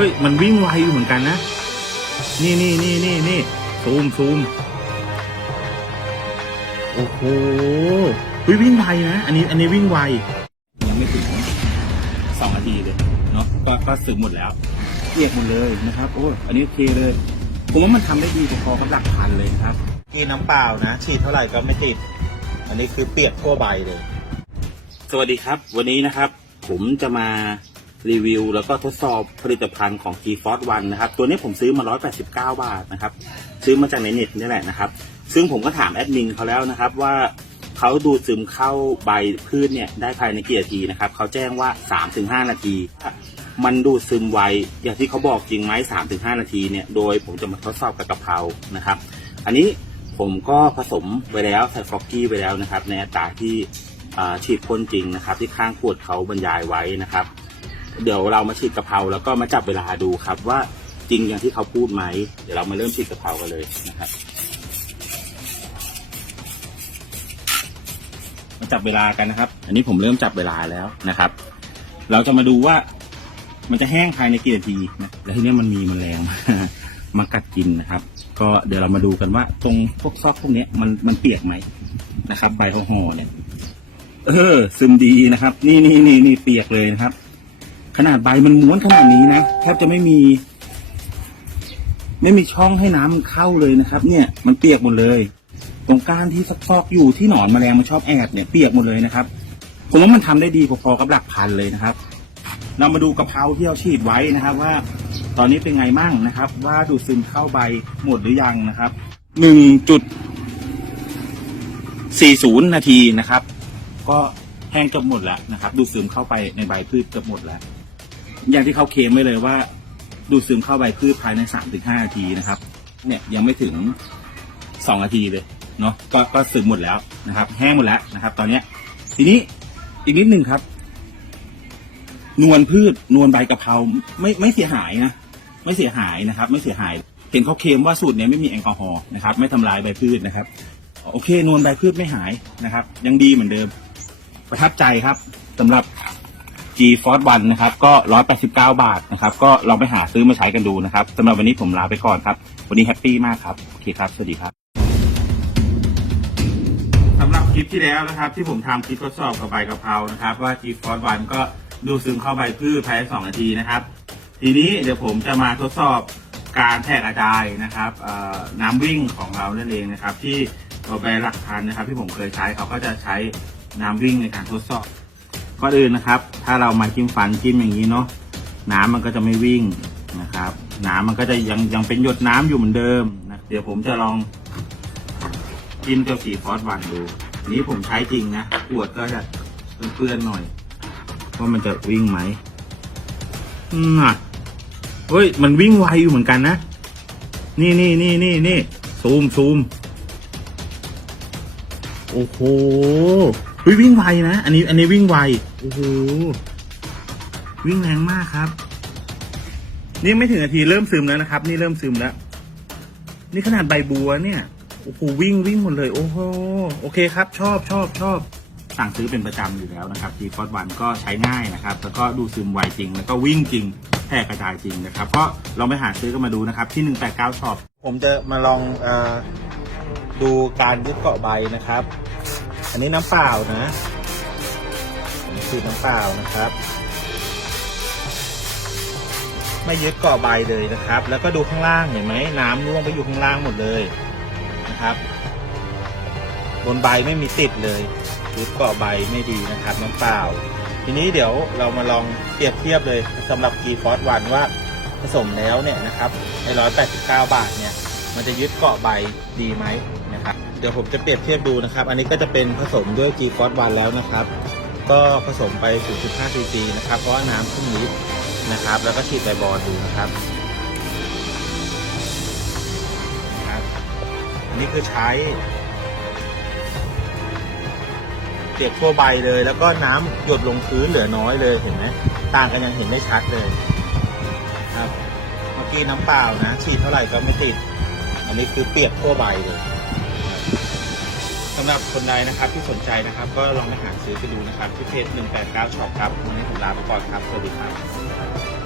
ฮ้ย มันวิ่งไวอยู่เหมือนกันนะ นี่นี่นี่นี่นี่ซูมซูมโอ้โหวิ่งไวนะ อันนี้ อันนี้วิ่งไวยังไม่ถึงสองนาทีเลยเนาะก็ก็ซึมหมดแล้วเรียกหมดเลยนะครับ โอ้ยอันนี้โอเคเลย ผมว่ามันทำได้ดีพอๆกับหลักพันเลยครับกินน้ำเปล่านะ ฉีดเท่าไหร่ก็ไม่ติด อันนี้คือเปียกทั่วใบเลย สวัสดีครับ วันนี้นะครับ ผมจะมา รีวิว แล้วก็ทดสอบผลิตภัณฑ์ของ G Force One นะครับ ตัวนี้ผมซื้อมา 189 บาทนะครับ ซื้อมาจากในเน็ตนี่แหละนะครับ ซึ่งผมก็ถามแอดมินเขาแล้วนะครับว่าเขาดูดซึมเข้าใบพืชเนี่ยได้ภายในกี่นาทีนะครับเขาแจ้งว่า 3-5 นาที มันดูดซึมไวอย่างที่เขาบอกจริงไหม3-5 นาทีเนี่ยโดยผมจะมาทดสอบกับกะเพรานะครับ อันนี้ผมก็ผสมไว้แล้วใส่ฟอกกี้ไว้แล้วนะครับ ในอัตราที่ฉีดพ่นจริงนะครับ ที่ข้างขวดเขาบรรยายไว้นะครับ เดี๋ยวเรามาฉีดกะเพราแล้วก็มาจับเวลาดูครับ ว่าจริงอย่างที่เขาพูดไหมเดี๋ยวเรามาเริ่มฉีดกะเพรากันเลยนะครับมาจับเวลากันนะครับ อันนี้ผมเริ่มจับเวลาแล้วนะครับ เราจะมาดูว่ามันจะแห้งภายในกี่นาทีนะแล้วทีนี้มันมีแมลงมากัดกินนะครับ ก็เดี๋ยวเรามาดูกันว่า ตรงพวกซอกพวกนี้มันมันเปียกไหมนะครับ ใบห่อๆเนี่ย เออ ซึมดีนะครับ นี่นี่นี่นี่เปียกเลยนะครับ ขนาดใบมันม้วนขนาดนี้นะแทบจะไม่มี ไม่มีช่องให้น้ำมันเข้าเลยนะครับ เนี่ยมันเปียกหมดเลย ตรงก้านที่ซอกๆอยู่ที่หนอนแมลงมันชอบแอบเนี่ยเปียกหมดเลยนะครับผมว่ามันทำได้ดีพอๆกับหลักพันเลยนะครับ เรามาดูกะเพราที่เราฉีดไว้นะครับ ว่าตอนนี้เป็นไงมั่งนะครับ ว่าดูดซึมเข้าใบหมดหรือยังนะครับหนึ่งจุดสี่ศูนย์นาทีนะครับ ก็แห้งเกือบหมดแล้วนะครับ ดูดซึมเข้าไปในใบพืชเกือบหมดแล้ว อย่างที่เขาเคลมไว้เลยว่า ดูดซึมเข้าใบพืชภายในสามถึงห้านาทีนะครับ เนี่ยยังไม่ถึงสองนาทีเลยเนาะก็ก็ซึมหมดแล้วนะครับ แห้งหมดแล้วนะครับ ตอนเนี้ยทีนี้อีกนิดหนึ่งครับ นวลพืชนวลใบกะเพราไม่ไม่เสียหายนะไม่เสียหายนะครับ ไม่เสียหาย เห็นเขาเคลมว่าสูตรเนี้ยไม่มีแอลกอฮอล์นะครับ ไม่ทำลายใบพืชนะครับ โอเคนวลใบพืชไม่หายนะครับ ยังดีเหมือนเดิม ประทับใจครับสำหรับ G Force One นะครับ ก็ 189 บาทนะครับ ก็ลองไปหาซื้อมาใช้กันดูนะครับสำหรับวันนี้ผมลาไปก่อนครับ วันนี้แฮปปี้มากครับ โอเคครับ สวัสดีครับสำหรับคลิปที่แล้วนะครับ ที่ผมทำคลิปทดสอบกับใบกะเพรานะครับ ว่า G Force One ก็ดูดซึมเข้าใบพืชภายใน2นาทีนะครับ ทีนี้เดี๋ยวผมจะมาทดสอบการแทกกระจายนะครับน้ำวิ่งของเรานั่นเองนะครับ ที่ตัวแบรหลักพันนะครับ ที่ผมเคยใช้เขาก็จะใช้น้ำวิ่งในการทดสอบ ก่อนอื่นนะครับ ถ้าเรามาจิ้มฟันจิ้มอย่างนี้เนาะน้ำมันก็จะไม่วิ่งนะครับ น้ำมันก็จะยังยังเป็นหยดน้ำอยู่เหมือนเดิมนะเดี๋ยวผมจะลองจิ้มเจ้าสีฟอสวันดูนี้ผมใช้จริงนะขวดก็จะเปื้อนๆหน่อยว่ามันจะวิ่งไหมอืมอะเฮ้ย มันวิ่งไวอยู่เหมือนกันนะ นี่นี่นี่นี่นี่ซูมซูมโอ้โห ฮ้ยวิ่งไวนะ อันนี้ อันนี้วิ่งไว โอ้โห วิ่งแรงมากครับ นี่ไม่ถึงนาทีเริ่มซึมแล้วนะครับ นี่เริ่มซึมแล้ว นี่ขนาดใบบัวเนี่ย โอ้โหวิ่งวิ่งหมดเลย โอ้โห โอเคครับ ชอบชอบชอบ สั่งซื้อเป็นประจำอยู่แล้วนะครับทีฟอสวันก็ใช้ง่ายนะครับ แล้วก็ดูซึมไวจริง แล้วก็วิ่งจริงแพร่กระจายจริงนะครับ ก็ลองไปหาซื้อกันมาดูนะครับ ที่ 189ช็อปผมจะมาลองเออดูการยึดเกาะใบนะครับ อันนี้น้ำเปล่านะนนี้คือน้ำเปล่านะครับ ไม่ยึดเกาะใบเลยนะครับ แล้วก็ดูข้างล่างเห็นไหมน้ำร่วงไปอยู่ข้างล่างหมดเลยนะครับ บนใบไม่มีติดเลยยึดเกาะใบไม่ดีนะครับ น้ำเปล่า ทีนี้เดี๋ยวเรามาลองเปรียบเทียบเลยสำหรับ G Force One ว่าผสมแล้วเนี่ยนะครับใน189 บาทเนี่ย มันจะยึดเกาะใบดีไหม เดี๋ยวผมจะเปรียบเทียบดูนะครับ อันนี้ก็จะเป็นผสมด้วย G Force One แล้วนะครับ ก็ผสมไป 0.5 cc นะครับ เพราะว่าน้ำครึ่งลิตรนะครับ แล้วก็ฉีดใบบอลดูนะครับนะครับ อันนี้คือใช้เปียกทั่วใบเลย แล้วก็น้ำหยดลงพื้นเหลือน้อยเลยเห็นไหมต่างกันยังเห็นได้ชัดเลยครับ เมื่อกี้น้ำเปล่านะฉีดเท่าไหร่ก็ไม่ติด อันนี้คือเปียกทั่วใบเลย สำหรับคนใดนะครับที่สนใจนะครับ ก็ลองไปหาซื้อไปดูนะครับ ที่เพจ189ช็อปครับวันนี้ผมลาไปก่อนครับ สวัสดีครับ